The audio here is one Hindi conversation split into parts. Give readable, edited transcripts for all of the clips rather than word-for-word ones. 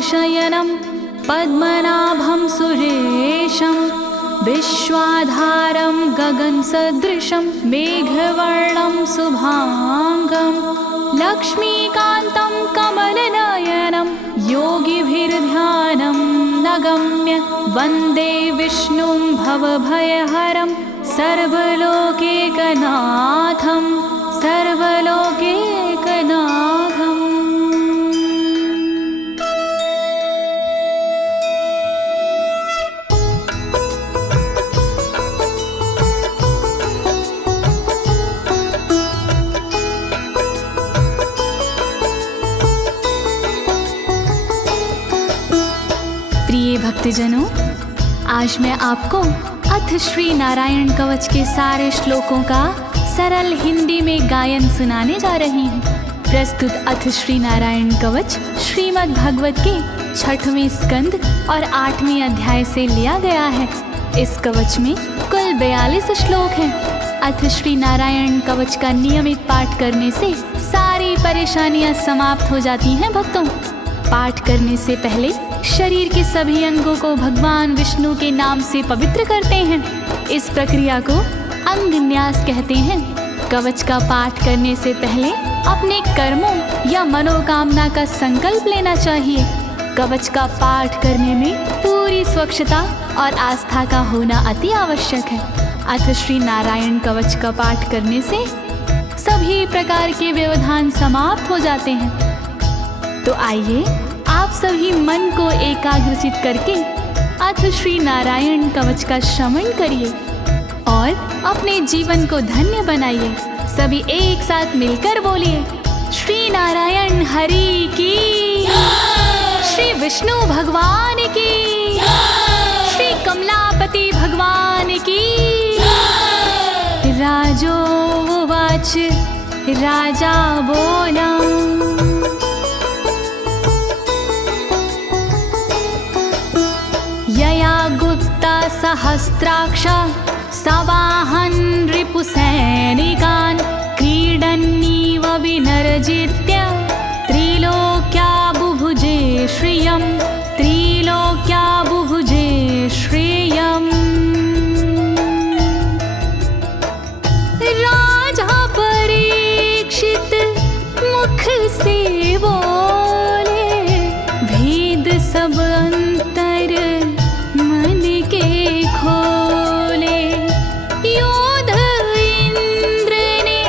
शयनं पद्मनाभं सुरेशं विश्वाधारं गगनसदृशं मेघवर्णं शुभांगं लक्ष्मीकान्तं कमलनयनं योगिभिर्ध्यानं नगम्य वन्दे विष्णुं भवभयहरं सर्वलोकैकनाथं सर्वलोकैकनाथम्। प्रिय भक्तजनों, आज मैं आपको अथ श्री नारायण कवच के सारे श्लोकों का सरल हिंदी में गायन सुनाने जा रही हूँ। प्रस्तुत अथ श्री नारायण कवच श्रीमद् भागवत के 6वें स्कंद और 8वें अध्याय से लिया गया है। इस कवच में कुल 42 श्लोक हैं। अथ श्री नारायण कवच का नियमित पाठ करने से सारी परेशानियां समाप्त हो जाती हैं। भक्तों, पाठ करने से पहले शरीर के सभी अंगों को भगवान विष्णु के नाम से पवित्र करते हैं। इस प्रक्रिया को अंग न्यास कहते हैं। कवच का पाठ करने से पहले अपने कर्मों या मनोकामना का संकल्प लेना चाहिए। कवच का पाठ करने में पूरी स्वच्छता और आस्था का होना अति आवश्यक है। अथ श्री नारायण कवच का पाठ करने से सभी प्रकार के व्यवधान समाप्त हो जाते हैं। तो आइए आप सभी मन को एकाग्रचित करके अथ श्री नारायण कवच का श्रवण करिए और अपने जीवन को धन्य बनाइए। सभी एक साथ मिलकर बोलिए, श्री नारायण हरि की, श्री विष्णु भगवान की, श्री कमलापति भगवान की। राजोवाच, राजा बोला, यया गुप्ता सहस्राक्ष सवाहन रिपुसैनिकान् क्रीडन्नीव विनर्जित्य त्रिलोक्या बुभुजे श्रियं, त्रिलोक्या बुभुजे श्रियम्। राजा परीक्षित मुख से बोले, भेद सब अंतर मन के खोले। योद्ध इंद्र ने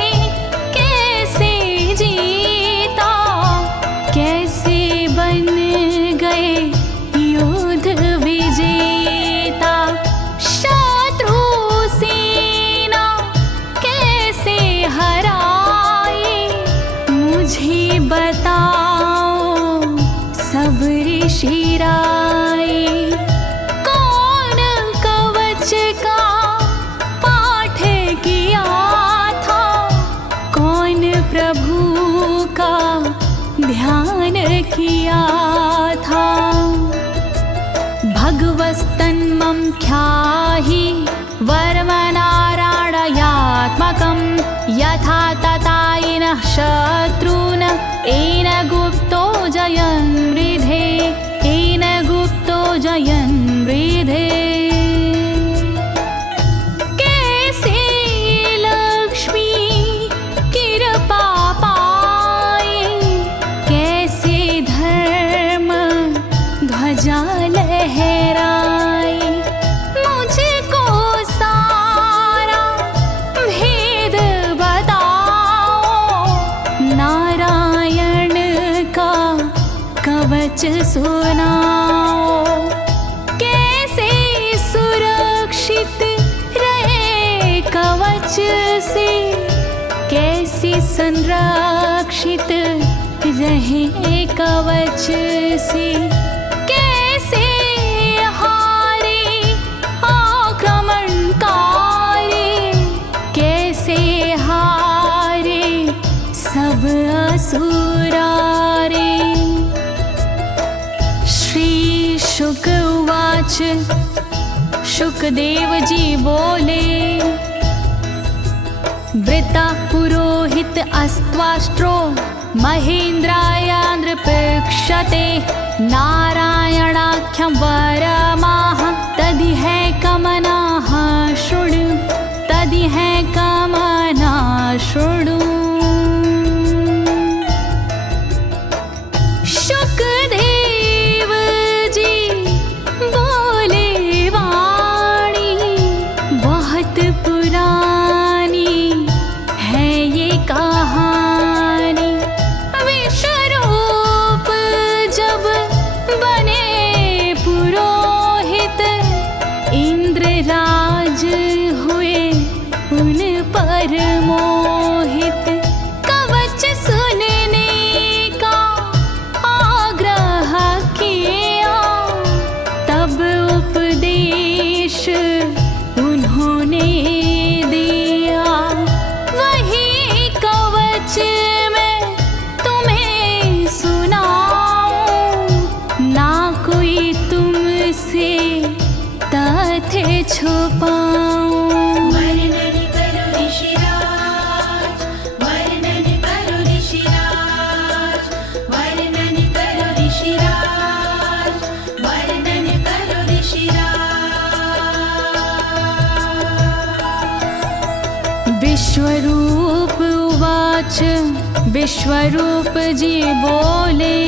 कैसे जीता, कैसे बन गए योद्ध विजेता। शत्रु सेना कैसे हराए, मुझे बताओ सब ऋषि राय। कौन कवच का पाठ किया था, कौन प्रभु का ध्यान किया था। भगवस्तन्मं ख्याहि वर्मनारायणात्मकं यथा तथा येन शत्रून् येन गुप्तो जयन् मृधे, येन गुप्तो जयन् मृधे। कैसे लक्ष्मी कृपा पाए, कैसे धर्म ध्वजा लहराए। मुझको सारा भेद बताओ, नारायण का कवच सुनाओ। कैसे सुरक्षित रहे कवच से, कैसे संरक्षित रहे कवच से। कैसे हारे आक्रमणकारी, कैसे हारे सब असुरारे। श्री शुक उवाच, शुकदेव जी बोले, वृता पुरोहित अस्त्वाष्ट्रो महेन्द्राय नृपक्षते नारायणाख्यं वरमाह तदिह कमनाः शृणु तदिह कमना शृणु। शुकदेव जी बोले वाणी बहुत पुरानी है ये कहानी। विश्वरूप जब बने पुरोहित इंद्रराज हुए उन पर मोहित। कवच सुनने का आग्रह किया तब उपदेश उन्होंने दिया। वही कवच मैं तुम्हें सुनाऊं ना कोई तुमसे तथ्य छुपाऊं। वर्णन करो ऋषिराज, वर्णन करो ऋषिराज, वर्णन करो ऋषिराज, वर्णन करो ऋषिराज। विश्वरूप उवाच विश्वरूप जी बोले।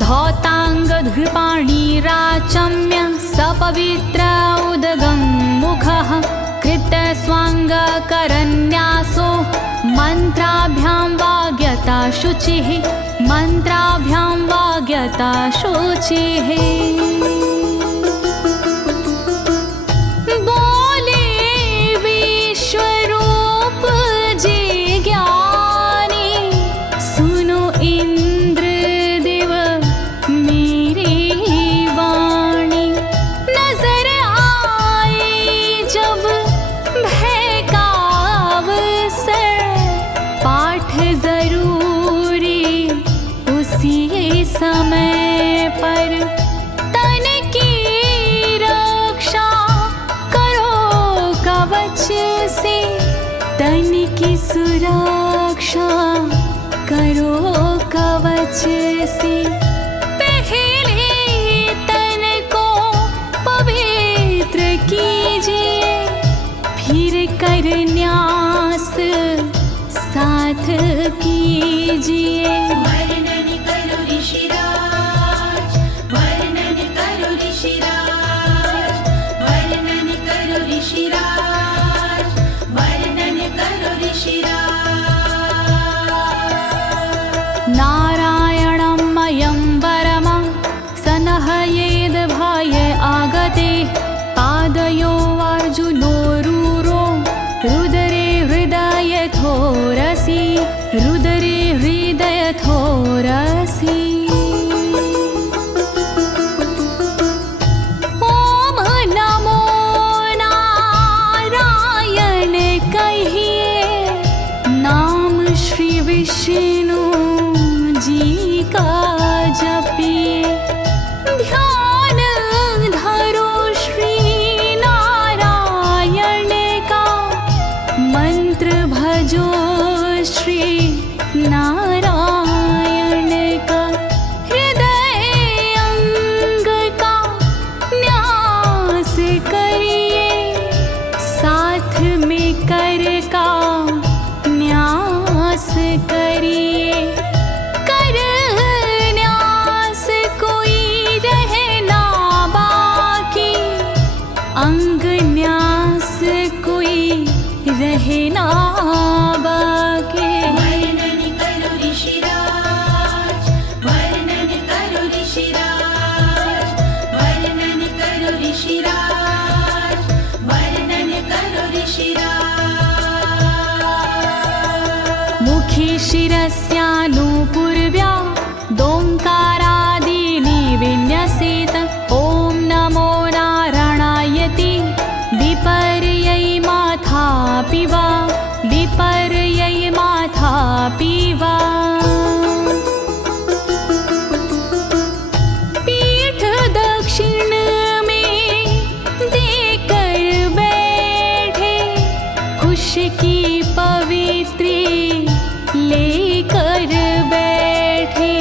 धौताङ्गधृपाणिराचम्य सपवित्र उदगं मुखः कृतस्वाङ्गकरन्यासो मन्त्राभ्यां वाग्यता शुचिः मन्त्राभ्यां वाग्यता शुचिः। बोले विश्वरूप जी ज्ञानी सुनो इंद्रदेव मेरी वाणी। नजर आई जब भय का अवसर पाठ जरूरी उसी समय पर। तन की रक्षा करो कवच से तन की सुरक्षा करो कवच से। पहले तन को पवित्र कीजिए फिर कर न्यास साथ कीजिए। वर्णन करो ऋषिराज, वर्णन करो ऋषिराज, वर्णन करो ऋषिराज, वर्णन करो ऋषिराज। नारायणं मयं वरमं सनहयेद भय आगते। पादयो अर्जुनोरूरो रुदरे हृदयथोरसि रुदरे हृदयथोरसि। ओम नमो नारायण कहिए नाम श्री विष्णु जी का जपिए। ध्यान धरो श्री नारायण का मंत्र भजो श्री नारायण का। हृदय अंग का न्यास करिए साथ में कर का न्यास करिए। कर न्यास कोई रहना बाकी अंग न्यास कोई रहना बाकी। वर्णन करो ऋषिराज, वर्णन करो ऋषिराज, वर्णन करो ऋषिराज, वर्णन करो ऋषिराज। मुखी शिरस्यानुपूर्व्या दोङ्कारादीनि विन्यसेत। ॐ नमो नारायणेति विपर्यै माथापि वा विपर्यै माथापि वा। पीठ दक्षिण में देकर बैठे खुश की पवित्री लेकर बैठे।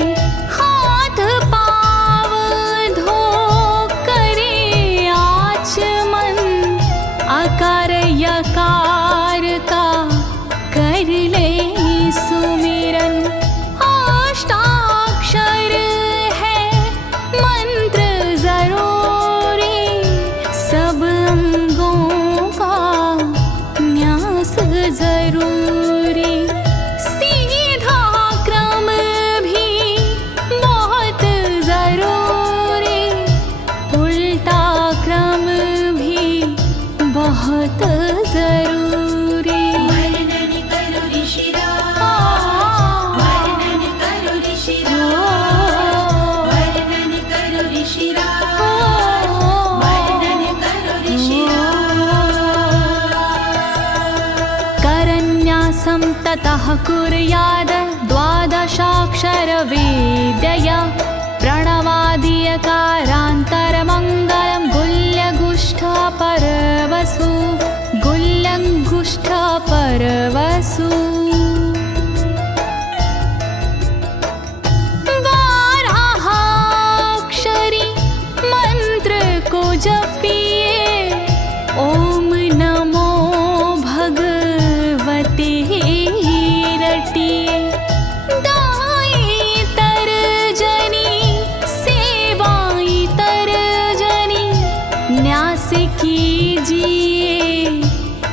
ततः कुर्याद द्वादशाक्षरविद्यया प्रणवादियकारान्तरमङ्गलं गुल्यगुष्ठपरवसु गुल्यगुष्ठपरवसु बारहाक्षरी मंत्र को जपिए ओम नमो भगवते रटिए दाई तरजनी सेवाई तरजनी न्यास कीजिए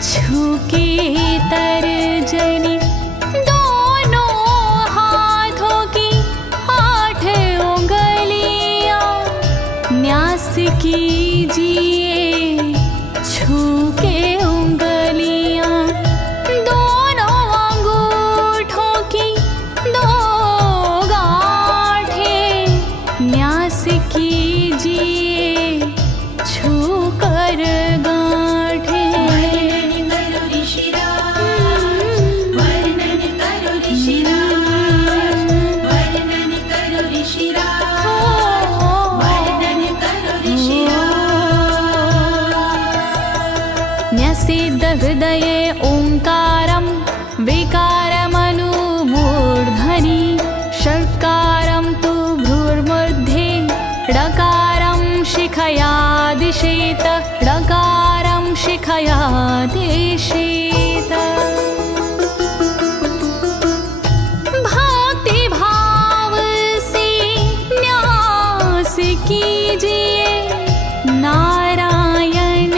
छूके तरजनी दोनों हाथों की 8 उंगलियां न्यास कीजिए छूके उंगलियां दोनों अंगूठों की 2 गांठें न्यास कीजिए छूकर गांठें। वर्णन करो ऋषिराज, वर्णन करो ऋषिराज, वर्णन करो ऋषिराज, वर्णन करो ऋषिराज। न्यसेद हृदये ओंकारं विकारमनुमूर्धनि षट्कारं तु भ्रूर्मध्ये ड़कारं शिखया दिशेत ड़कारं शिखया दिशेत। भक्ति भाव से न्यास कीजिए नारायण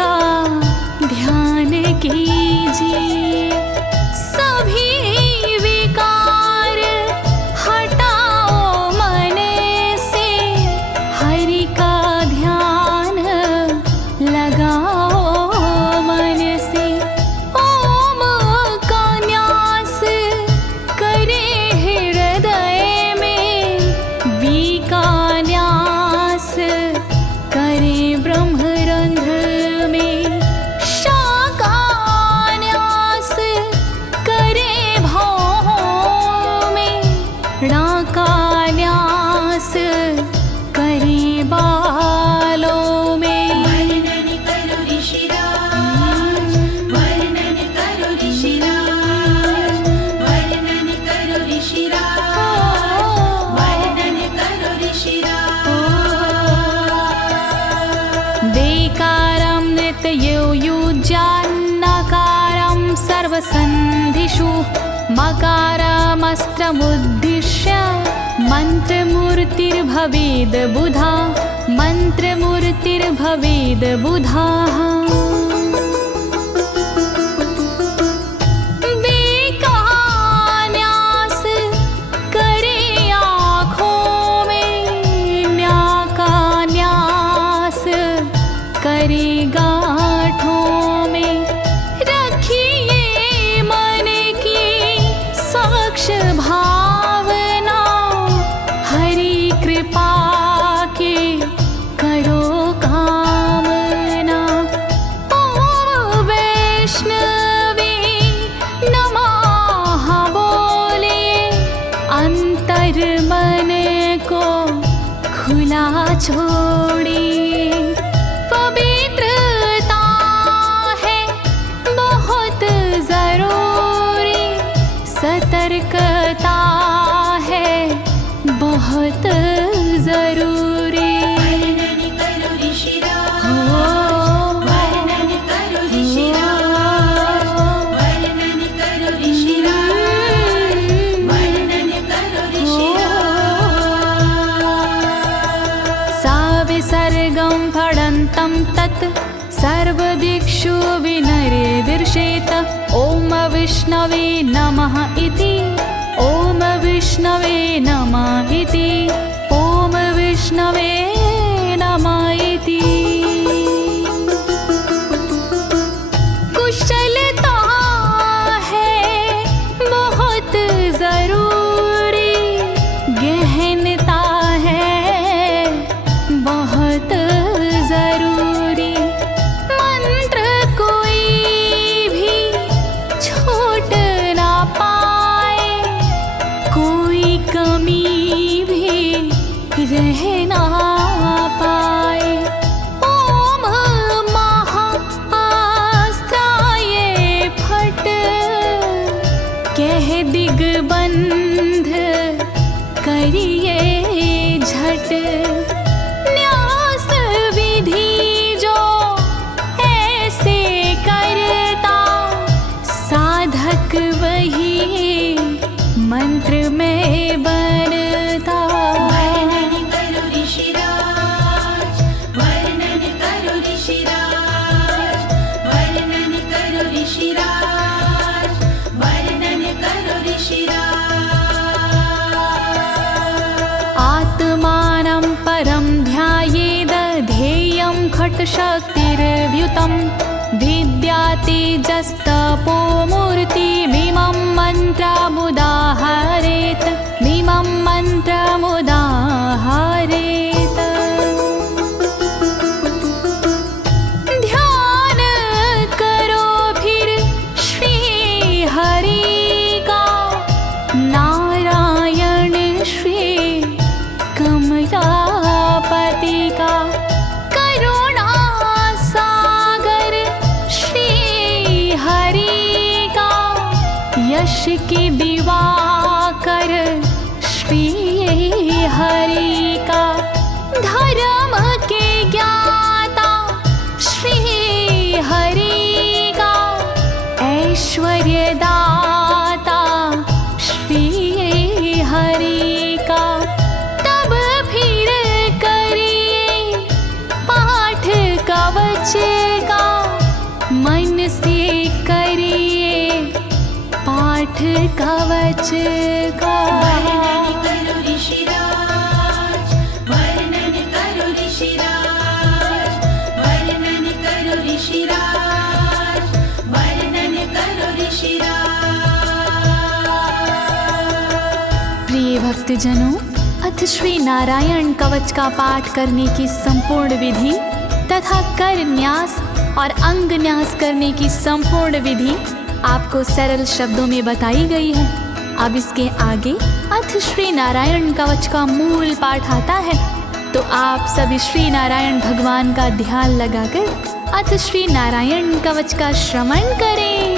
का ध्यान कीजिए सभी विकार हटाओ मन से हरि का ध्यान लगाओ मन से ओम का न्यास करे हृदय में वी का न्यास करे ब्रह्मरंध्र में शा का न्यास करे भौहों में णा का न्यास करे बालों में। वर्णन करो ऋषिराज, वर्णन करो ऋषिराज, वर्णन करो ऋषिराज, वर्णन करो ऋषिराज। देकारं नित्ययुज्यान्नकारं सर्वसन्धिषु मकारमस्त्रमुद्दिश्य मन्त्रमूर्तिर्भवेद् बुधा मन्त्रमूर्तिर्भवेद् बुधाः। न्यास करे आँखों में न्या का न्यास करे गांठों में रखिए मन की साक्ष भावना हरि कृपा के करो कामना। ओम वैष्णवे नमः बोले अंतर मन को खुला छोड़िए पवित्रता है बहुत जरूरी सतर्कता है बहुत जरूरी। वर्णन करो ऋषिराज, वर्णन करो ऋषिराज, वर्णन करो ऋषिराज, वर्णन करो ऋषिराज। सा विसर्गं फडन्तं तत् सर्वदिक्षु विनिर्दिशेत ओम विष्णवे नमः इति ओम विष्णवे नमः इति ओम विष्णवे नमः इति। कुशलता है बहुत जरूरी गहनता है बहुत जरूरी मंत्र कोई भी छोट ना कह ना पाए। ओम महाअस्त्राय फट, कह दिग्बंध करिए झट। न्यास विधि जो ऐसे करता, साधक वही मंत्र में बनता। वर्णन करो ऋषिराज, वर्णन करो ऋषिराज, वर्णन करो ऋषिराज, वर्णन करो ऋषिराज। आत्मानं परं ध्यायेद ध्येयं खट्शक्तिर्व्युतं। विद्या तेजस्तपो मूर्तिमिमं मन्त्रमुदाहरेत्, मिमं मन्त्रमुदाहरेत्। ध्यान करो फिर श्री हरि का, नारायण श्री कमलापति का। करुणा सागर श्री हरि का, यश के दिवाकर श्री हरि का। धर्म के ज्ञाता श्री हरि का, ऐश्वर्य दाता श्री हरि का। तब फिर करिए पाठ कवच का, मन से करिए पाठ कवच का। वर्णन करो ऋषिराज, वर्णन करो ऋषिराज, वर्णन करो ऋषिराज, वर्णन करो ऋषिराज। प्रिय भक्तजनों, अथ श्री नारायण कवच का पाठ करने की संपूर्ण विधि तथा कर न्यास और अंग न्यास करने की संपूर्ण विधि आपको सरल शब्दों में बताई गई है। अब इसके आगे अथ श्री नारायण कवच का मूल पाठ आता है, तो आप सभी श्री नारायण भगवान का ध्यान लगाकर अथ श्री नारायण कवच का श्रवण करें।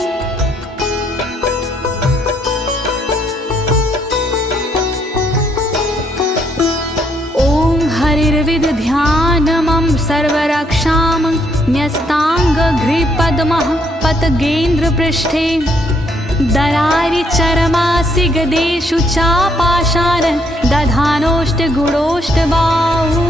ओम हरिर्विद ध्यानमं सर्वरक्षां न्यस्तांगघ्रिपद्मः पतगेन्द्र पृष्ठे। दरारि चरमासि गदेषु चापाशान दधानोष्ट गुणोष्ट बाहु।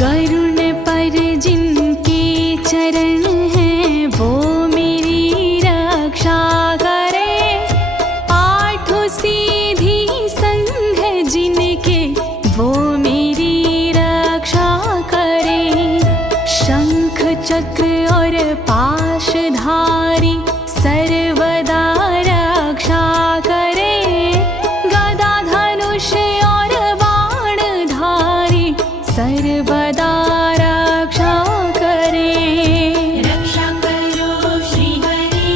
गरुण पर जिनके चरण हैं वो मेरी रक्षा करे। आठ सीधी संग जिनके वो मेरी रक्षा करे। शंख चक्र और पाशधारी सर्वदा रक्षा करे। गदा धनुष और बाणधारी सर्वदा रक्षा करे। रक्षा करो श्री हरि,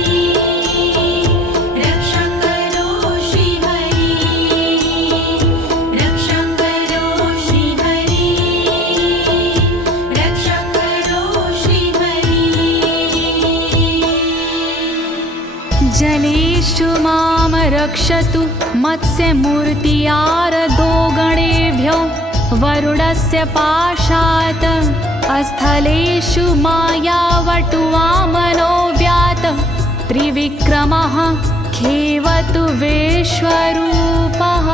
रक्षा करो श्री हरि, रक्षा करो श्री हरि, रक्षा करो श्री हरि। जलेषु मां रक्षतु मत्स्यमूर्तियारदो गणेभ्यो। वरुणस्य पाशात् स्थलेषु मायावटुवामनो व्यात। त्रिविक्रमः खेवतु विश्वरूपः।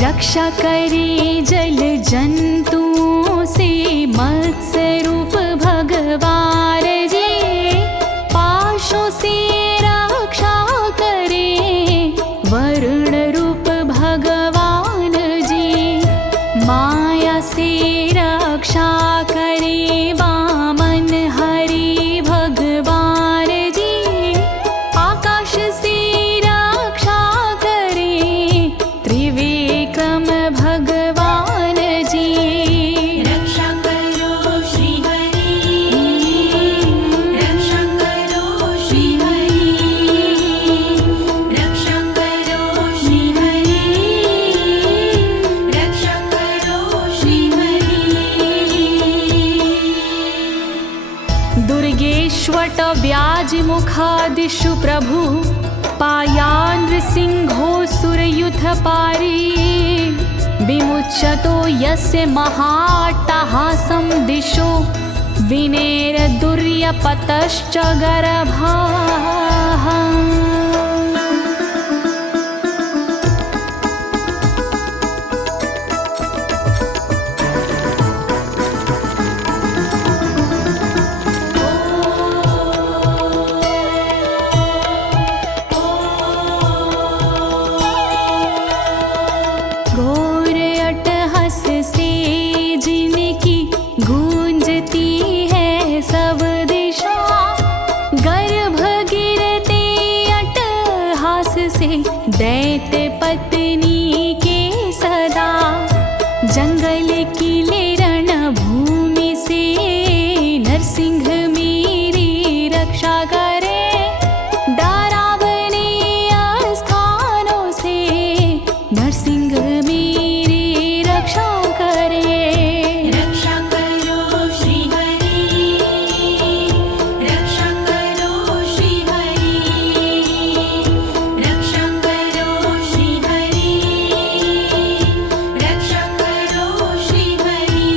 रक्षा करे जल जंतुओं से मत्स्य रूप भगवान जी। पाशों से दिशु प्रभु पायानृसिंहोऽसुरयुथपारी विमुच्यतो यस्य महाट्टहासं दिशो विनेरदुर्यपतश्च गर्भाः। दैत्य पत्नी के सदा जंगल किले रणभूमि से नरसिंह मेरी रक्षा करे। डरावने स्थानों से नरसिंह मेरी रक्षा करे। रक्षा करो श्री हरि, रक्षा करो श्री हरि, रक्षा करो श्री हरि, रक्षा करो श्री हरि।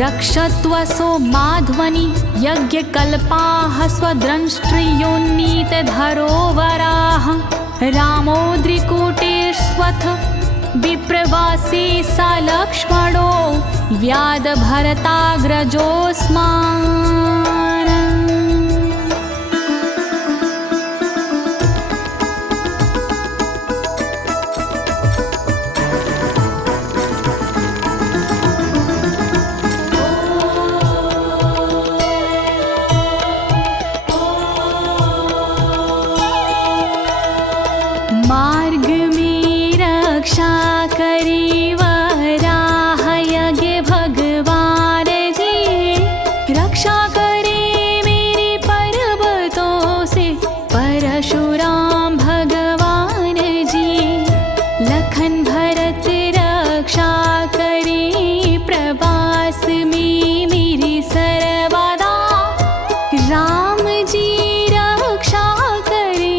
रक्षत्वसो माध्वनि यज्ञकल्पाः स्वद्रंष्ट्रियोन्नीतधरोवराः रामोद्रिकूटेष्वथ विप्रवासी स लक्ष्मणो व्याधभरताग्रजोऽस्मान्। मार्ग में रक्षा करी वराह यज्ञ भगवान जी, रक्षा करे मेरे पर्वतों से परशुराम भगवान जी। लखन भरत रक्षा करे प्रवास में मेरी सर्वदा, राम जी रक्षा करे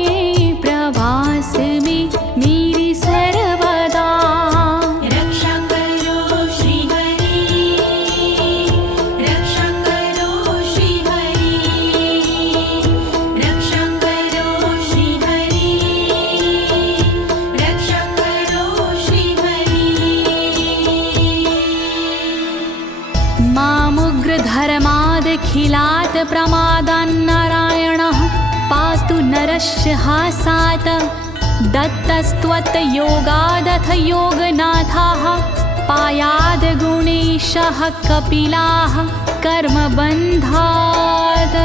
प्रवास में मेरी सर्वदा। रक्षा करो श्री हरि, रक्षा करो श्री हरि, रक्षा करो श्री हरि, रक्षा करो श्री हरि। मामुग्रधर्मादखिलात् प्रमादान्नारायणः पातु नरस्य हासात्। दत्तस्त्वत्योगादथ योगनाथाः पायाद् गुणेशः कपिलाः कर्मबन्धात्।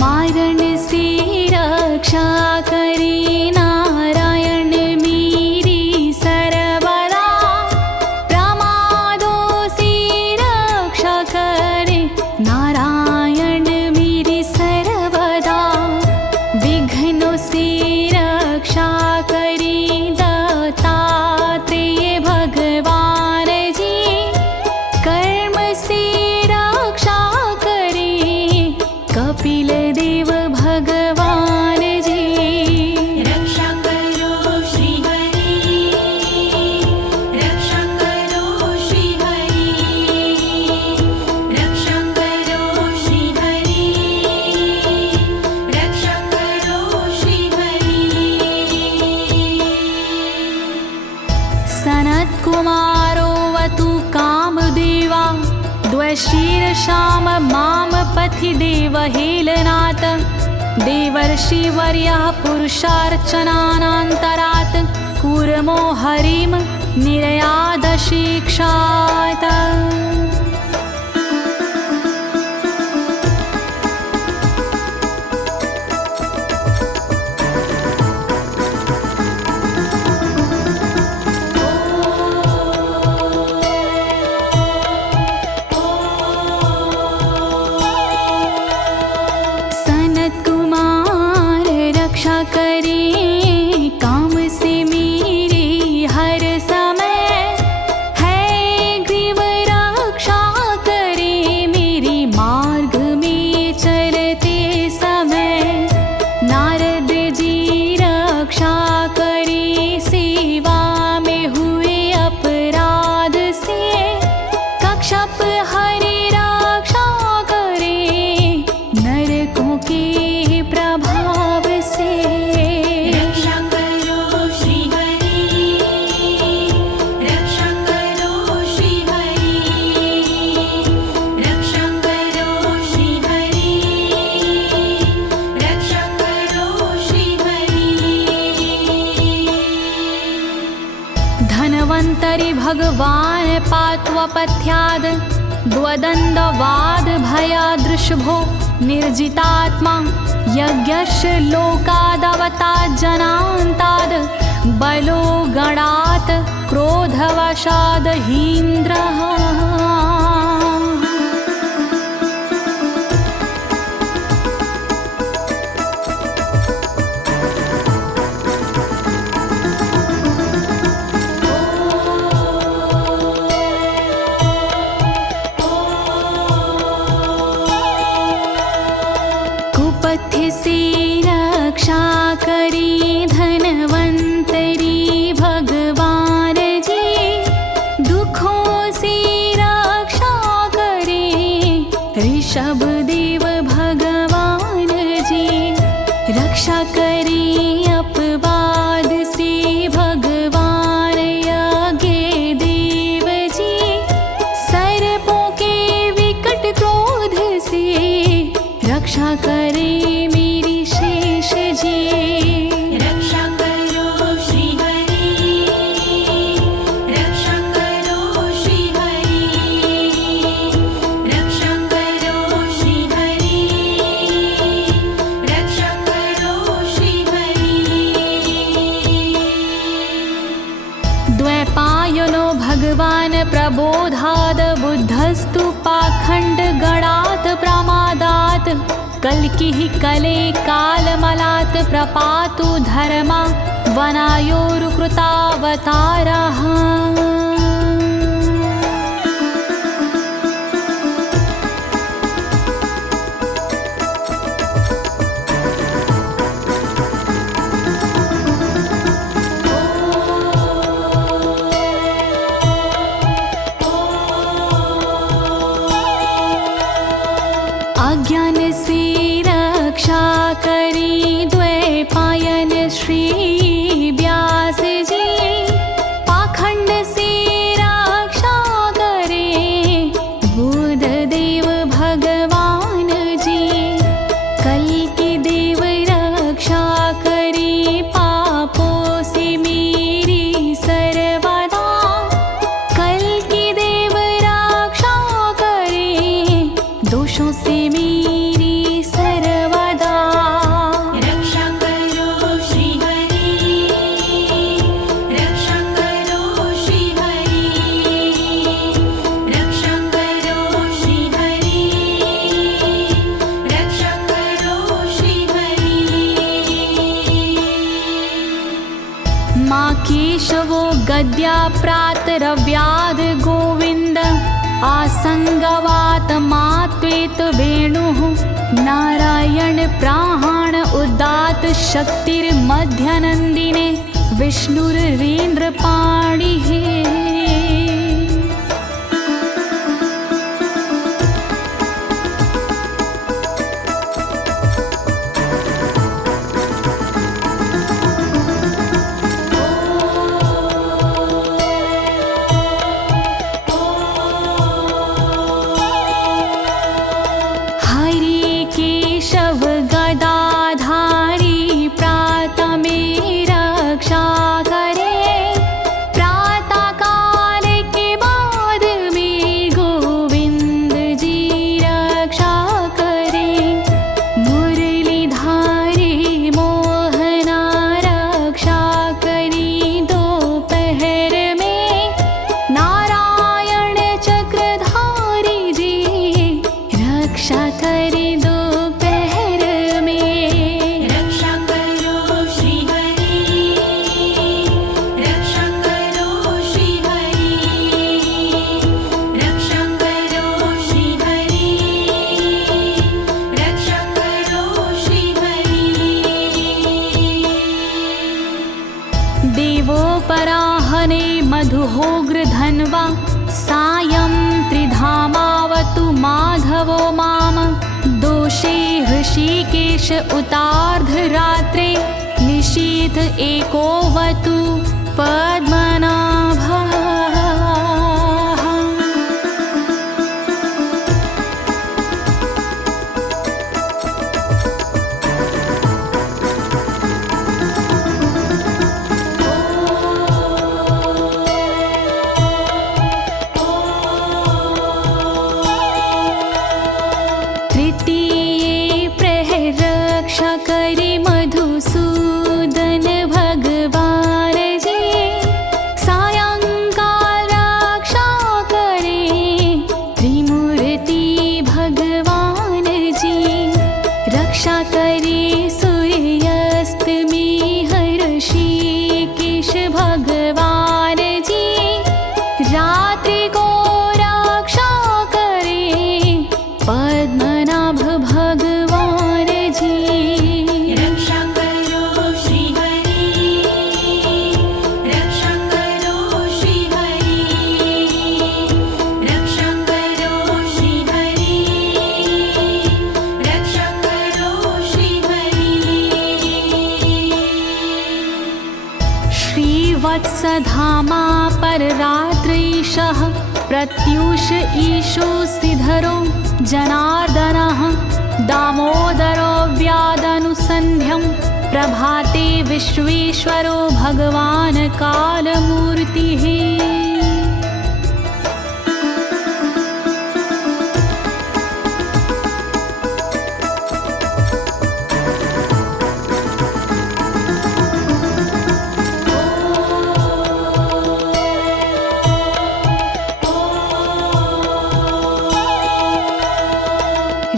मारण से रक्षा करे नारायण मेरी सर्वदा, प्रमादों से रक्षा करे नारायण मेरी सर्वदा। विघ्नों से रक्षा करे दत्तात्रेय भगवान जी, कर्म से रक्षा करे कपिल देव भगवान जी। रक्षा करो श्री हरि, रक्षा करो श्री हरि, रक्षा करो श्री हरि, रक्षा करो श्री हरि। सनत्कुमारोऽवतु कामदेवा द्वशीर्षाम माम पथि देवहेलनात्। देवर्षिवर्यः पुरुषार्चनानन्तरात् कूर्मो हरिं निर्यादशिक्षात्। भगवान् पात्वपथ्याद् द्वदण्डवाद भयादृशभो निर्जितात्मा यज्ञस्य लोकादवतात् जनान्ताद् बलो गणात् क्रोधवशाद् हीन्द्रः। कुपथ्य से रक्षा करी धनवंतरी भगवान जी, दुखों से रक्षा करे ऋषभ देव भगवान जी। रक्षा करे अपवाद से भगवान यज्ञ देव जी, सर्पों के विकट क्रोध से रक्षा करे मेरी शेष जी। रक्षा करो श्री हरि, रक्षा करो श्री हरि, रक्षा करो श्री हरि, रक्षा करो श्री हरि। द्वैपायनो भगवान् प्रबोधाद् बुद्धस्तु पाखण्ड गणात् प्रमादात् कल्किः कले कालमलात् प्रपातु धर्मा वनायोरुकृतावतारः। अज्ञान से रक्षा करी द्वैपायन श्री व्यास जी, पाखंड से रक्षा करे बुध देव भगवान जी। कल्कि देव रक्षा करी पापों से मेरी सर्वदा, कल्कि देव रक्षा करे दोषों से मेरी सर्वदा। रक्षा करो श्री हरि, रक्षा करो श्री हरि, रक्षा करो श्री हरि, रक्षा करो श्री हरि। माँ केशवो गद्या प्रातरव्याद गोविन्द, आसंगवात मात्वेत वेणुः नारायण प्राण उदात शक्तिर्मध्यनन्दिने विष्णुरेन्द्रपाणिः। हरि केशव गदाधारी प्रातमे रक्षा करे, प्रातः काल के बाद में गोविंद जी रक्षा करे। मुरलीधारी मोहना रक्षा करी दोपहर में, नारायण चक्रधारी जी रक्षा करे दोपहर में। रक्षा करो श्री हरि, रक्षा करो श्री हरि, रक्षा करो श्री हरि, रक्षा करो श्री हरि। देवोपराहने मधुहोग्र धन्वा, सायं त्रिधामावतु माधवो माम। दोषे ऋषिकेश उतार्धरात्रे, निशीथ एकोवतु पद्मनाभः। धामा पर रात्रीशः प्रत्यूष ईशो सिधरो जनार्दनः दामोदरो व्यादनुसन्ध्यं प्रभाते विश्वेश्वरो भगवान् कालमूर्तिः।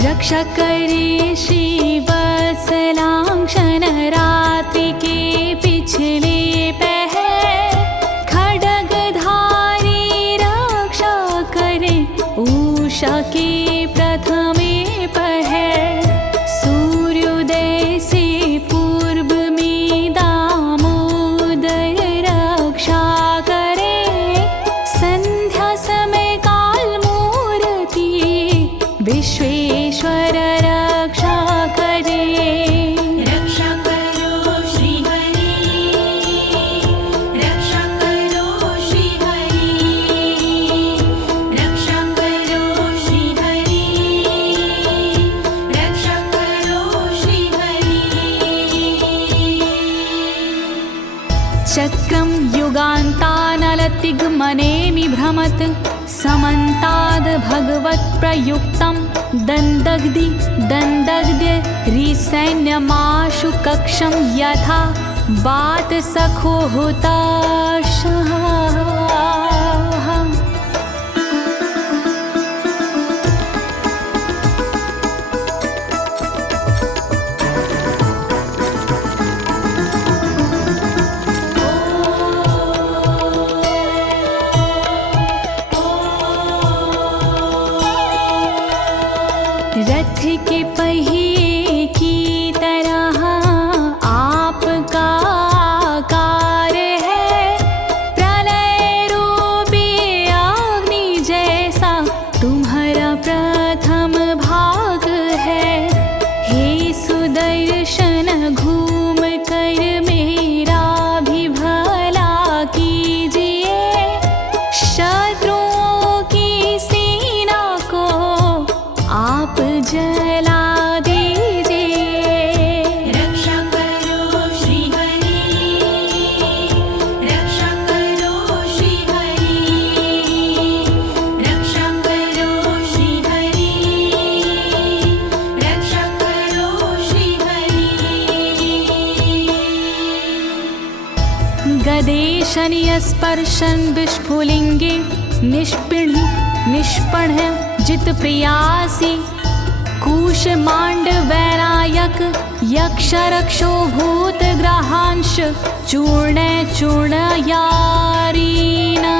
रक्षा करे श्रीवत्सलांक्षण रात्रि के पिछले पहर खड्गधारी रक्षा करे उषा के प्रथमे पहर सूर्योदय से पूर्व में दामोदर रक्षा करे संध्या समय काल मूर्ति विश्वेश्वर रक्षा करे। रक्षा करो श्री हरि, रक्षा करो श्री हरि, रक्षा करो श्री हरि, रक्षा करो श्री हरि। चक्रं युगान्तानलतिग्मनेमि भ्रमत् समन्ताद् भगवत्प्रयुक्तं दन्दग्ध्य रिसैन्यमाशु कक्षं यथा वातसखो हुताशः। रथ के पहिए की तरह आपका आकार है, प्रलय रूपी अग्नि जैसा तुम्हारा प्रथम भाग है। हे सुदर्शन घूम कर मेरा भी भला कीजिए, शत्रुओं की सेना को आप जला दीजिए। रक्षा करो श्री हरि, रक्षा करो श्री हरि, रक्षा करो श्री हरि, रक्षा करो श्री हरि। गदेशनीय स्पर्शन विस्फुलिंगे निष्पण जित प्रियासी कुश मांड वैरायक यक्ष रक्षो भूत ग्रहांश चूर्ण यारीना।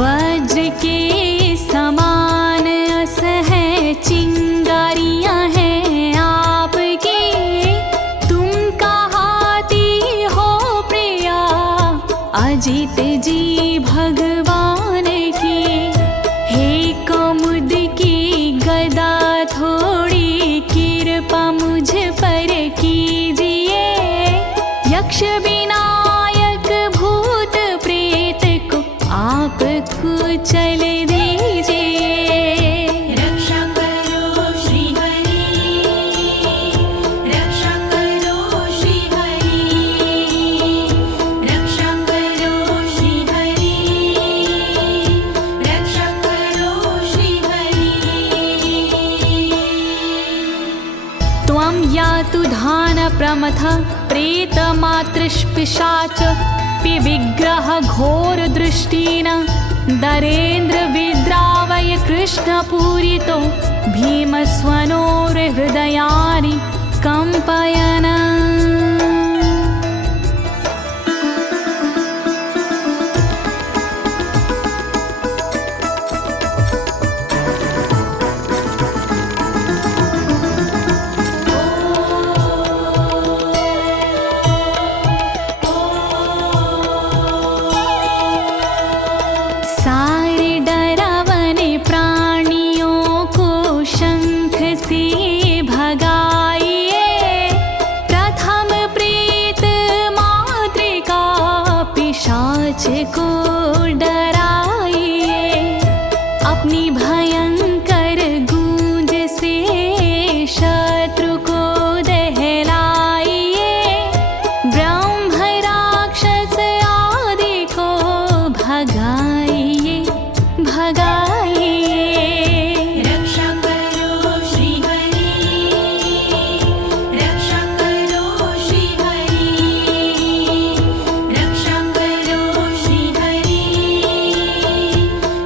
वज्र के समान अस है चिंगारियां हैं आपकी, तुम कहाती हो प्रिया अजित जी भगवान की। हे कमुद की गदा थोड़ी कृपा मुझ पर कीजिए, यक्ष विनायक भूत प्रेत को आप कुचल दीजिए। रक्षा करो श्री हरि, रक्षा करो श्री हरि, रक्षा करो श्री हरि, रक्षा करो श्री हरि। त्वं यातु धान प्रमथ प्रेत मातृपिशाच विग्रह घोर दृष्टिन दरेन्द्र विद्रावय कृष्ण पूरितो भीमस्वनोर हृदयानि कंपयन। भगाइए भगाइए। रक्षा करो श्री हरि, रक्षा करो श्री हरि, रक्षा करो श्री हरि,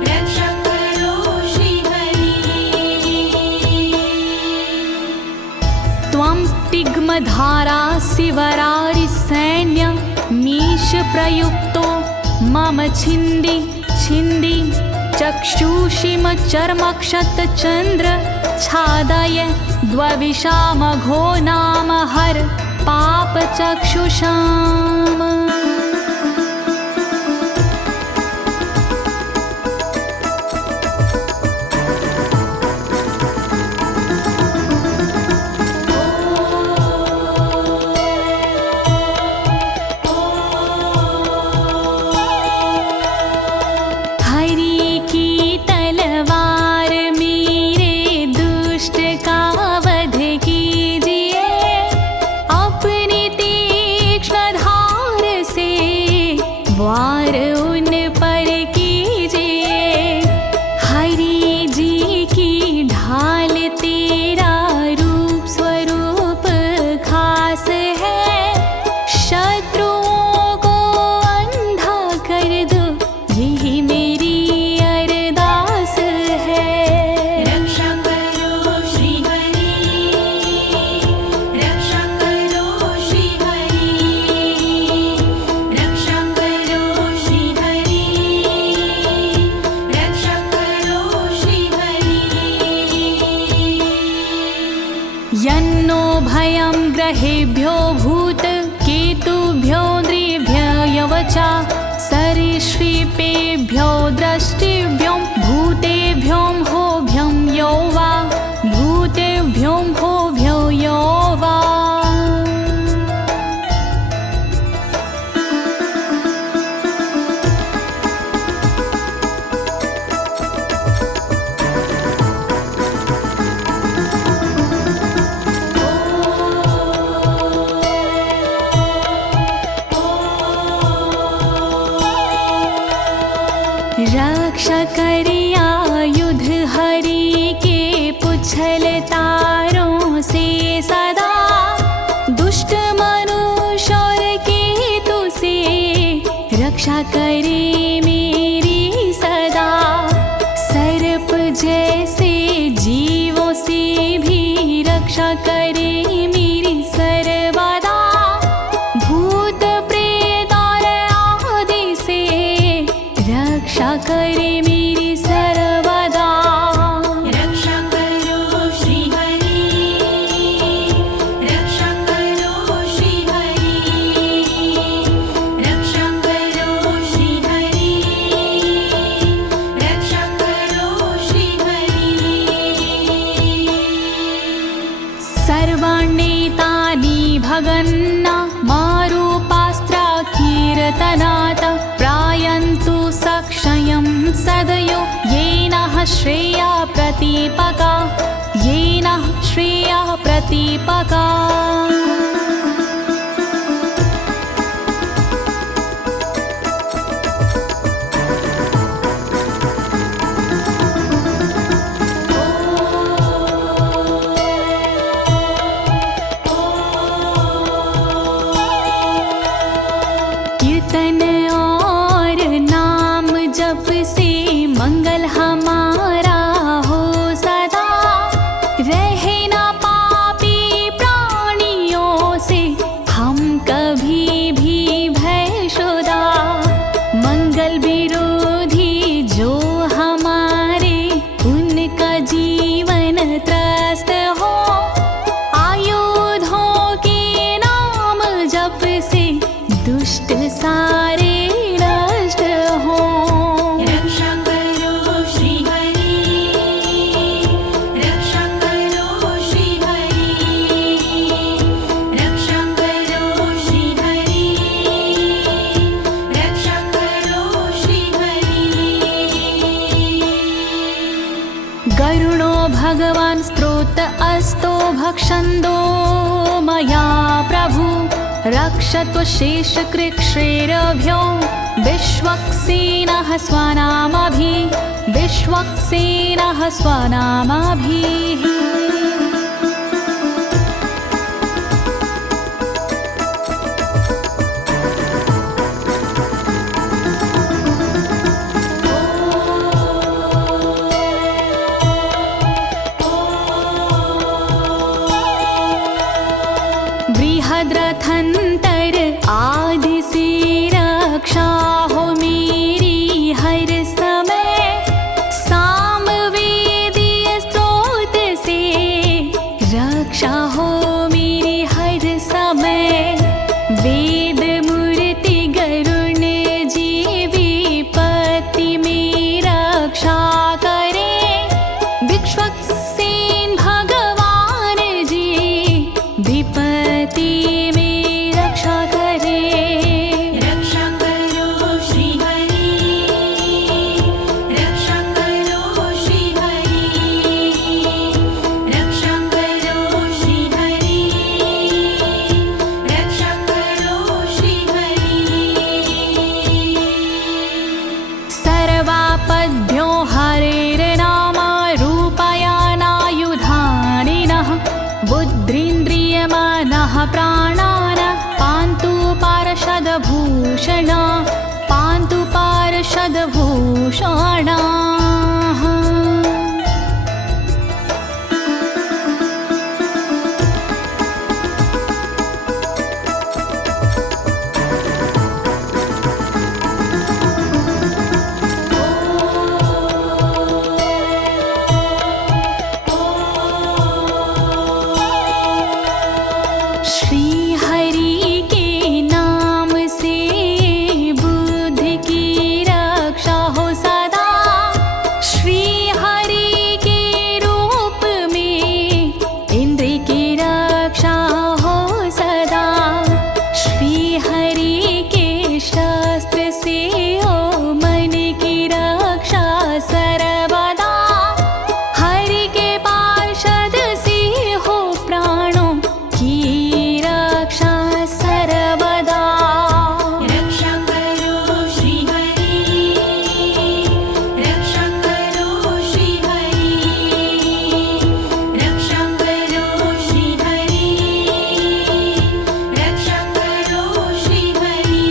रक्षा करो श्री हरि। त्वं तिग्मधारा शिवरारि सैन्य मीश प्रयुक्तो मम छिन्दी छिन्दी चक्षुषीम चर्मक्षतचन्द्र छादय द्वविषामघो नाम हर पापचक्षुषाम्। वार उन पर कीजिए, हरि जी की ढाल तेरा रूप स्वरूप खास है, शत्रुओं को अंधा कर दो यही मेरी अरदास है। रक्षा करो श्री हरि, रक्षा करो श्री हरि, रक्षा करो श्री हरि, रक्षा करो श्री हरि। यन्नो भयं ग्रहेभ्यो भूत केतुभ्यो नृभ्ययवचा सरीसृपेभ्यो दृष्टिभ्यो भूतेभ्यो होभ्यं यो वा भूतेभ्यो होभ्यो यो वा। रक्षा करिया युद्ध हरि के पुछल तारों से सदा, दुष्ट मनुष्य और केतु से रक्षा करे मेरी सदा। सर्प जैसे जीवों से भी रक्षा करे मेरी सर्वदा, भूत प्रेत और आदि से रक्षा करे मेरी सर्वदा। रक्षा करो श्री हरि, रक्षा करो श्री हरि, रक्षा करो श्री हरि, रक्षा करो श्री हरि। सर्वाण्येतानि भगन्ना मारूपास्त्रा कीर्तनात् प्रायन्तु सक्षयं सदयो येन श्रेया प्रतीपका, येन श्रेया प्रतीपका। कीर्तन और नाम जप से मंगल हमारा हो सदा, रहे ना पापी प्राणियों से हम कभी भी भयशुदा। मंगल विरोधी जो हमारे उनका जीवन त्रस्त हो, आयुधों के नाम जप से दुष्ट सारे नष्ट हो। रक्षा करो श्री हरि, रक्षा करो श्री हरि, रक्षा करो श्री हरि, रक्षा करो श्री हरि। गरुणो भगवान् स्तोत्र अस्तो भक्षन्दो मया प्रभु, रक्षत्व शेषकृच्छ्रेरभ्यो विश्वक्सेनः स्वनामभिः बृहद्रथंतर आदि से रक्षा हो मेरी हर समय, सामवेदीय स्रोत से रक्षा हो मेरी हर समय। वेद मूर्ति गरुण जी विपत्ति में रक्षा करे, विश्वक्सेन भगवान जी विपत्ति में रक्षा करे। रक्षा करो श्री हरि, रक्षा करो श्री हरि, रक्षा करो श्री हरि, रक्षा करो श्री हरि। सर्वापद्भ्यो हरेर्नाम रूपयानायुधानिनः, बुद्धिन्द्रियमनः प्राणान् पान्तु पार्षदभूषण, पान्तु पार्षदभूषणाः। श्री हरि के नाम से बुद्धि की रक्षा हो सदा, श्री हरि के रूप में इंद्रिय की रक्षा हो सदा, श्री हरि के शस्त्र से हो मन की रक्षा सर्वदा, हरि के पार्षद से हो प्राणों की रक्षा सर्वदा। रक्षा करो श्री हरि, रक्षा करो श्री हरि, रक्षा करो श्री हरि, रक्षा करो श्री हरि।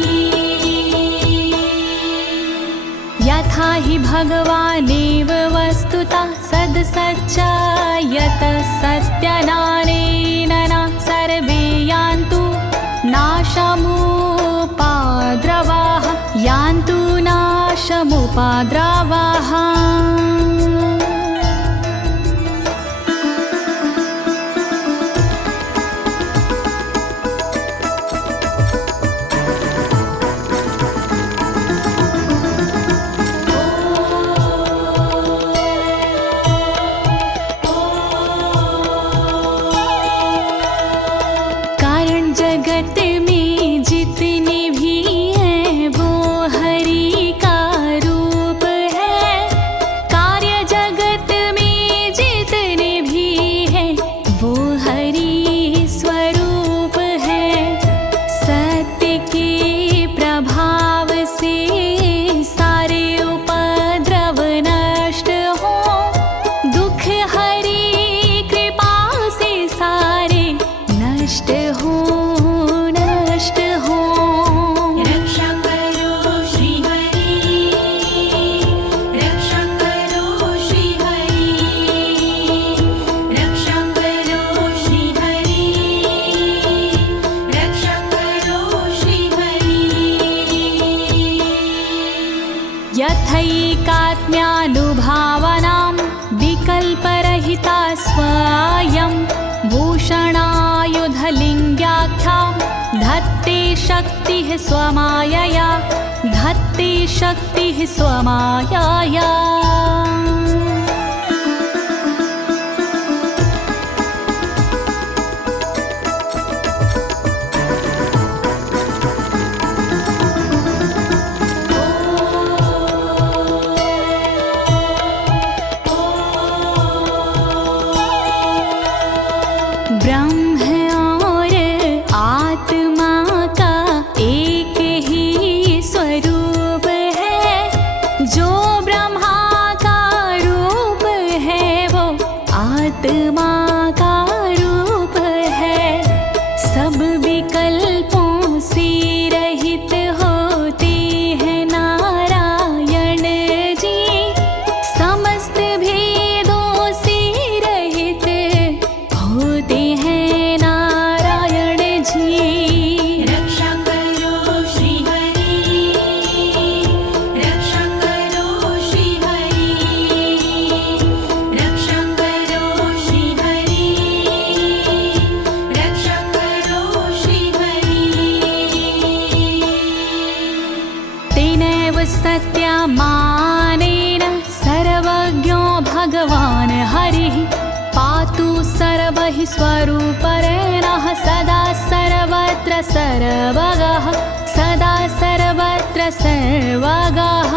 यथा हि भगवानेव वस्तुतः सद्सच्चायतः सत्यनानेन न सर्वे यान्तु नाशमुपाद्रवाः, यान्तु नाशमुपाद्रवाः। कारण जगत में जितने भी हैं वो हरि का रूप है, कार्य जगत में जितने भी हैं वो हरि स्वरूप है। सत्य के प्रभाव से सारे उपद्रव नष्ट हो, दुख हरि कृपा से सारे नष्ट हो, नष्ट हो। रक्षा करो श्री हरि, रक्षा करो श्री हरि, रक्षा करो श्री हरि, रक्षा करो श्री हरि। यथैकात्म्यानुभावनां विकल्परहिता स्वयं भूषणायुधलिङ्ग्याख्या, धत्ते शक्तिः स्वमायया, धत्ते शक्तिः स्वमायया। ब्रह्म और आत्मा का एक ही स्वरूप मानेन सर्वज्ञो भगवान् हरिः पातु सर्वैः स्वरूपेण सदा सर्वत्र सर्वगः सदा सर्वत्र सर्वगः।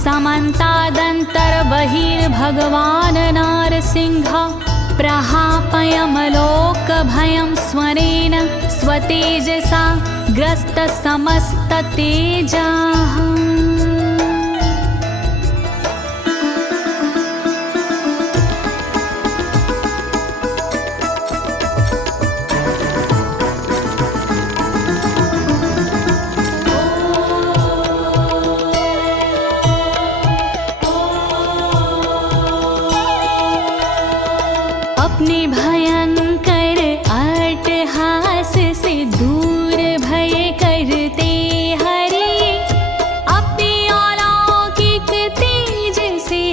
समन्तादन्तर्बहिर्भगवान् नारसिंहः प्रहापयमलोकभयं स्वरेण स्वतेजसा ग्रस्तसमस्ततेजाः। अपने भयंकर अट्टहास से दूर भय करते हरि अपने अलौकिक तेज से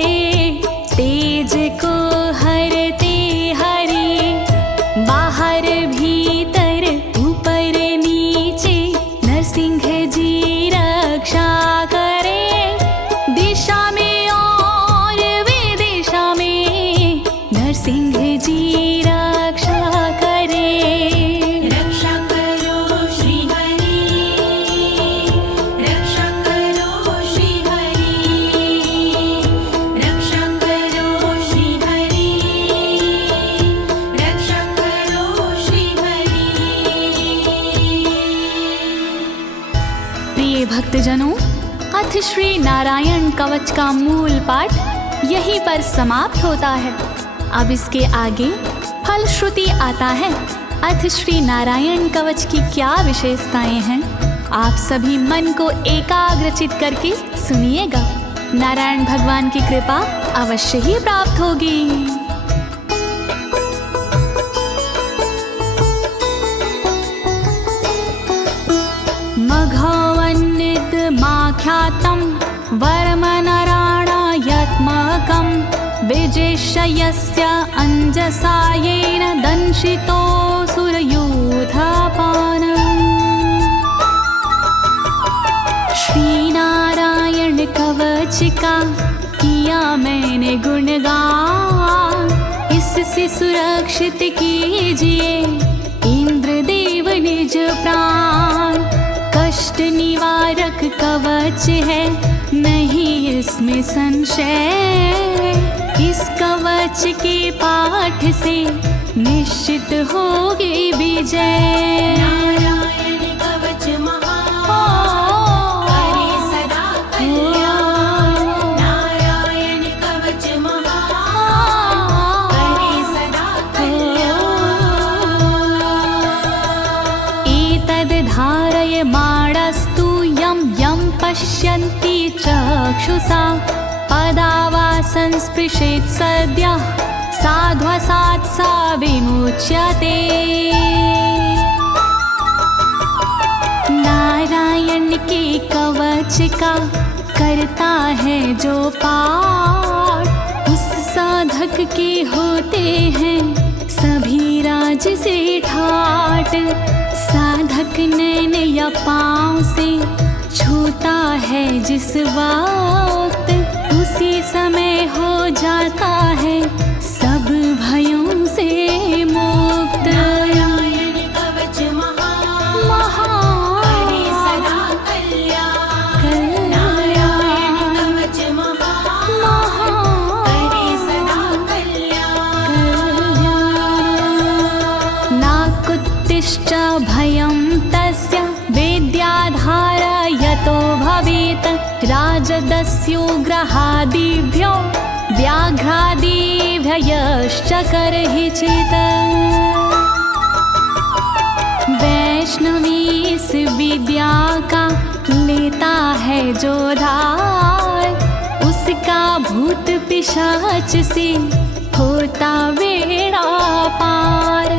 तेज को हरते हरि बाहर भीतर ऊपर नीचे नरसिंह जी रक्षा करे दिशा में और विदिशा में नरसिंह जी रक्षा करे। रक्षा करो श्री हरि रक्षा करो श्री हरि रक्षा करो श्री हरि रक्षा करो श्री हरि। प्रिय भक्तजनों, अथ श्री नारायण कवच का मूल पाठ यहीं पर समाप्त होता है। अब इसके आगे फलश्रुति आता है। अथ श्री नारायण कवच की क्या विशेषताएं हैं, आप सभी मन को एकाग्रचित करके सुनिएगा। नारायण भगवान की कृपा अवश्य ही प्राप्त होगी। मघवन्नित माख्यातं वर्मनराणायत्मकं विजेशयस्य अंजसायेन दंशितोऽसुरयूथपानम्। श्री नारायण कवच का किया मैंने गुणगान, इससे सुरक्षित कीजिए इंद्रदेव निज प्राण। कष्ट निवारक कवच है नहीं इसमें संशय, इस कवच के पाठ से निश्चित होगी विजय। नारायण कवच महान करे सदा कल्याण नारायण कवच महान करे सदा कल्याण। एतद् धारय माणस्तु यं यं पश्यन्ति चक्षुषा पदावा संस्पृशेत् सद्यः साध्वसात् सा विमुच्यते। नारायण के कवच का करता है जो पाठ, उस साधक के होते हैं सभी राज से ठाट। साधक नैन या पाँव से छूता है जिस बार उसी समय हो जाता है सब भयों से मुक्त। नारायण कवच महान करे सदा कल्याण। नारायण कवच महान करे सदा कल्याण। नाकुत्तिश्च भयं तस्य वेद्याधारयतो भवेत् राजदस्युग्रहादिभ्यो व्याघ्रादिभ्यश्च करहिचित्। वैष्णवी इस विद्या का लेता है जो धार, उसका भूत पिशाच से होता बेड़ा पार।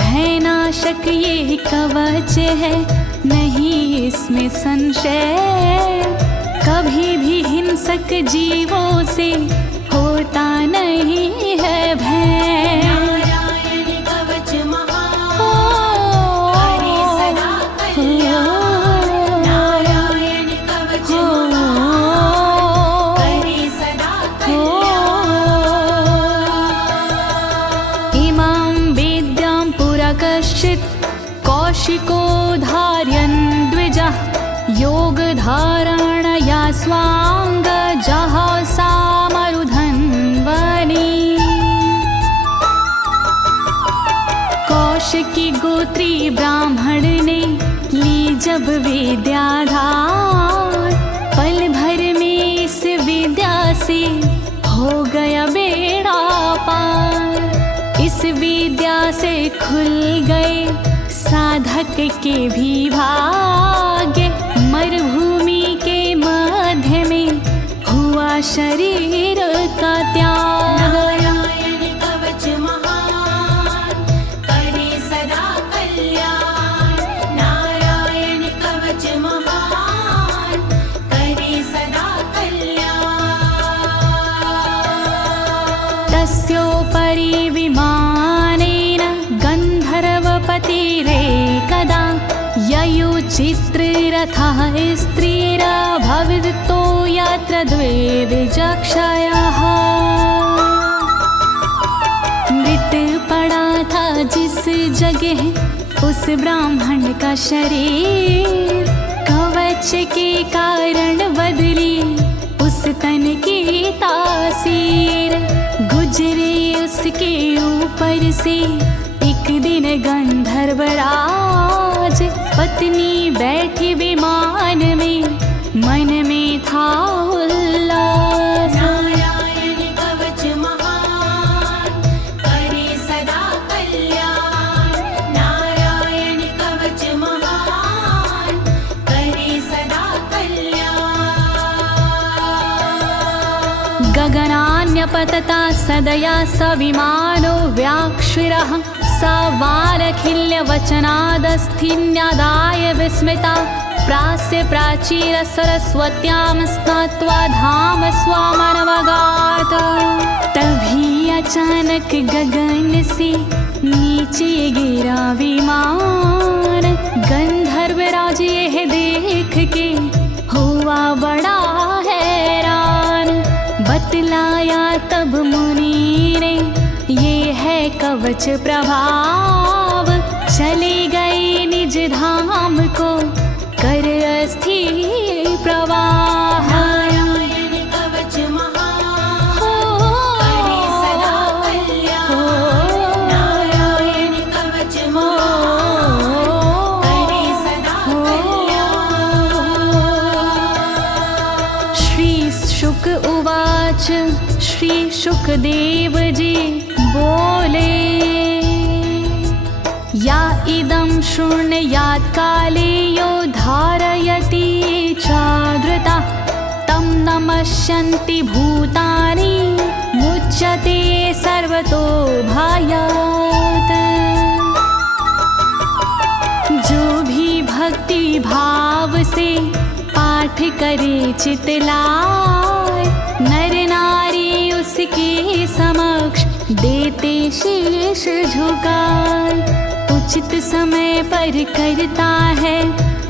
भयनाशक ये कवच है नहीं इसमें संशय, कभी भी हिंसक जीवों से होता नहीं है भय। नारायण कवच महान करे सदा कल्याण। नारायण कवच महान करे सदा कल्याण। इमां वेद्यां पुरा कश्चित् कौशिको धारयन् द्विजः, योगधारणया स्वाङ्गजः सामरुधन्वने। कौशिकी गोत्री ब्राह्मण ने ली जब विद्याधार, पल भर में इस विद्या से हो गया बेड़ा पार। इस विद्या से खुल गए साधक के भी भाग्य, मरुभूमि के मध्य में हुआ शरीर का त्याग। नारायण कवच महान करे सदा कल्याण। नारायण कवच महान करे सदा कल्याण। तस्योपरि विमानेन गन्धर्वपतिरेकदा, ययुचित्ररथः स्त्रीरभवितो यत्र द्वे विचक्षयः। मृत पड़ा था जिस जगह उस ब्राह्मण का शरीर, कवच के कारण बदली उस तन की तासीर। गुजरे उसके ऊपर से एक दिन गंधर्वराज, पत्नी बैठी विमान में मन में था उल्लास। नारायण कवच महान करे सदा कल्याण। नारायण कवच महान करे सदा कल्याण। गगनान्यपतता सदया स विमानो व्याक्षिरः, स वालखिल्यवचनादस्थिन्यादाय विस्मिता, प्रास्य प्राचीर सरस्वत्यां स्नात्वा धाम स्वामनवगात। तभी अचानक गगन से नीचे गिरा विमान, गंधर्वराज यह देख के हुआ बड़ा हैरान। बतलाया तब मुनि ने ये है कवच प्रभाव, चले गए निज धाम को कर अस्थिर प्रवाह। नारायण कवच महान करे सदा कल्याण। नारायण कवच महान करे सदा कल्याण। श्री शुक उवाच, श्री शुकदेव जी बोले, या इदं शृणुयात् काले यो धारयति चादृता, तं नमस्यन्ति भूतानि मुच्यते सर्वतो भयात्। जो भी भक्ति भाव से पाठ करे चितलाय, नर नारी उसके समक्ष देते शीश झुकाए। उचित समय पर करता है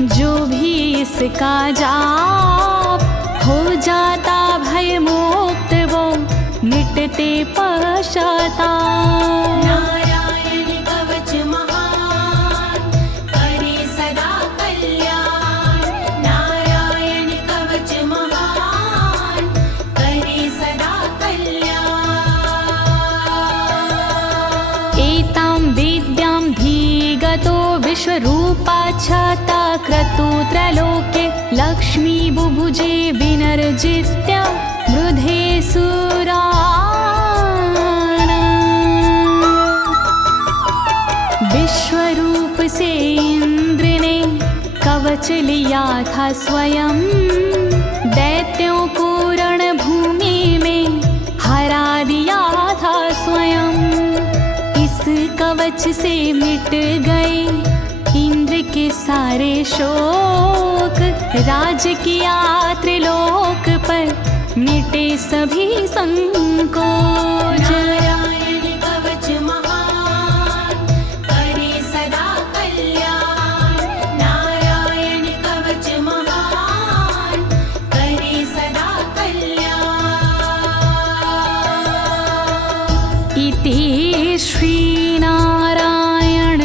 जो भी इसका जाप, हो जाता भय मोक्ष विश्वरूपा छाता क्रतुत्रलोके लक्ष्मी बुभुजे विनर्जित्य मृधे सुराना। विश्वरूप से इंद्र ने कवच लिया था स्वयं, दैत्यों को रणभूमि में हरा दिया था स्वयं। इस कवच से मिट गए इंद्र के सारे शोक, राज किया त्रिलोक पर मिटे सभी संकोच। नारायण कवच महान करे सदा कल्याण, नारायण कवच महान करे सदा कल्याण। इति श्रीनारायण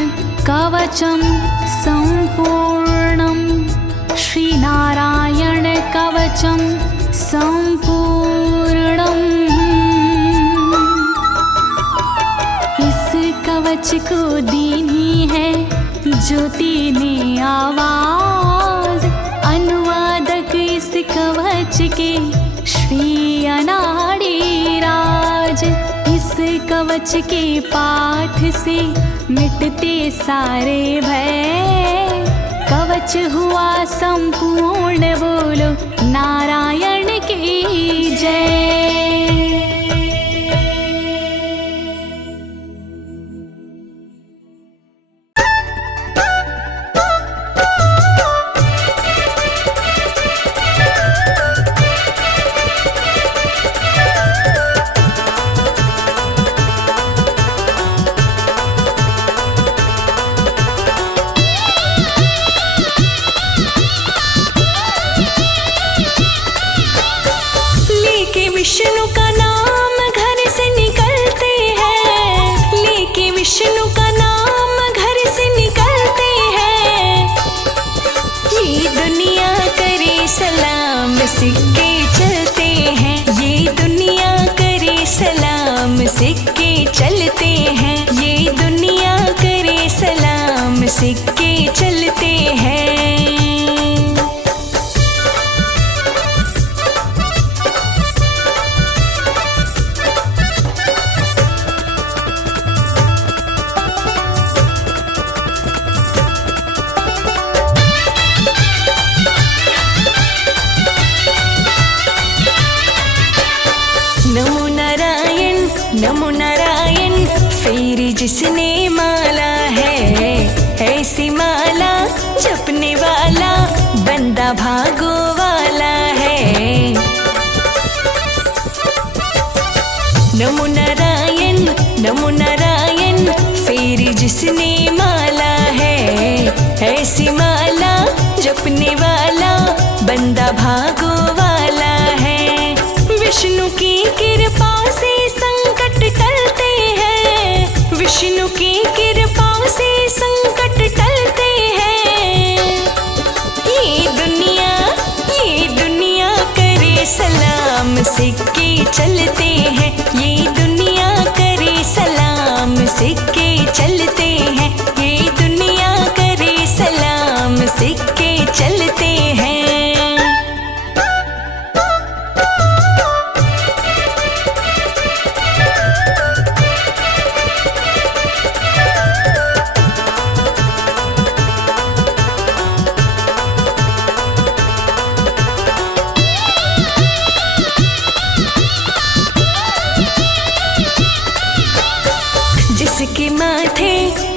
कवचं सम्पूर्णं, श्रीनारायण कवचं सम्पूर्णम्। इस कवच को दीनी है ज्योति ने आवाज, अनुवादक इस कवच के श्री अनाड़ी राज। इस कवच के पाठ से मिटते सारे भय, कवच हुआ संपूर्ण, बोलो नारायण की जय। विष्णु का नाम घर से निकलते हैं, लेके विष्णु का नाम घर से निकलते हैं। ये दुनिया करे सलाम सिक्के चलते हैं, ये दुनिया करे सलाम सिक्के चलते हैं, ये दुनिया करे सलाम सिक्के चलते हैं। नमो नारायण फिर जिसने माला है, ऐसी माला जपने वाला बंदा भागो वाला है। नमो नारायण फिर जिसने माला है, ऐसी माला जपने वाला बंदा भागो वाला है। विष्णु की कृपा से संकट टलते हैं, विष्णु की कृपा से संकट टलते हैं। ये दुनिया करे सलाम सिक्के चलते हैं, ये दुनिया करे सलाम सिक्के चलते हैं, ये दुनिया करे सलाम सिक्के चलते हैं। जिसके माथे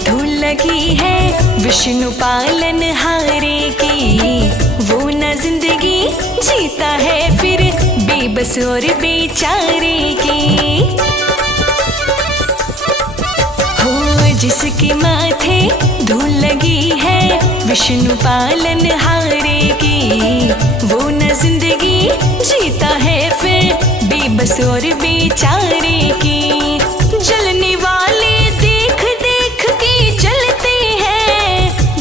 धूल लगी है विष्णु पालन हारे की, वो न जिंदगी जीता है फिर बेबस और बेचारे की। हो जिसके माथे धूल लगी है विष्णु पालन हारे की, वो न जिंदगी जीता है फिर बेबस और बेचारे की। जलने वाले देख देख के जलते हैं,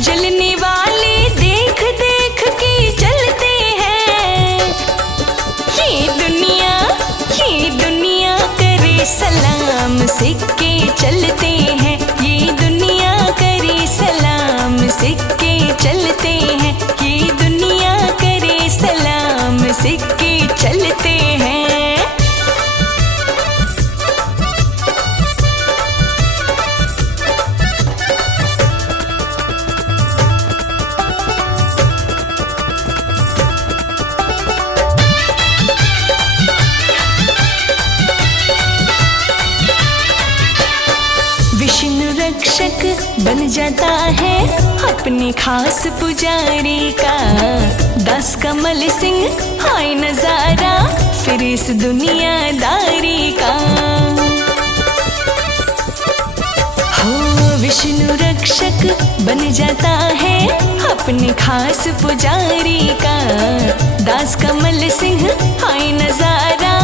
जलने वाले देख देख के जलते हैं। ये दुनिया करे सलाम सिक्के चलते हैं, ये दुनिया करे सलाम बन जाता है अपने खास पुजारी का। दास कमल सिंह हाय नजारा फिर इस दुनियादारी का। हो विष्णु रक्षक बन जाता है अपने खास पुजारी का। दास कमल सिंह हाय नजारा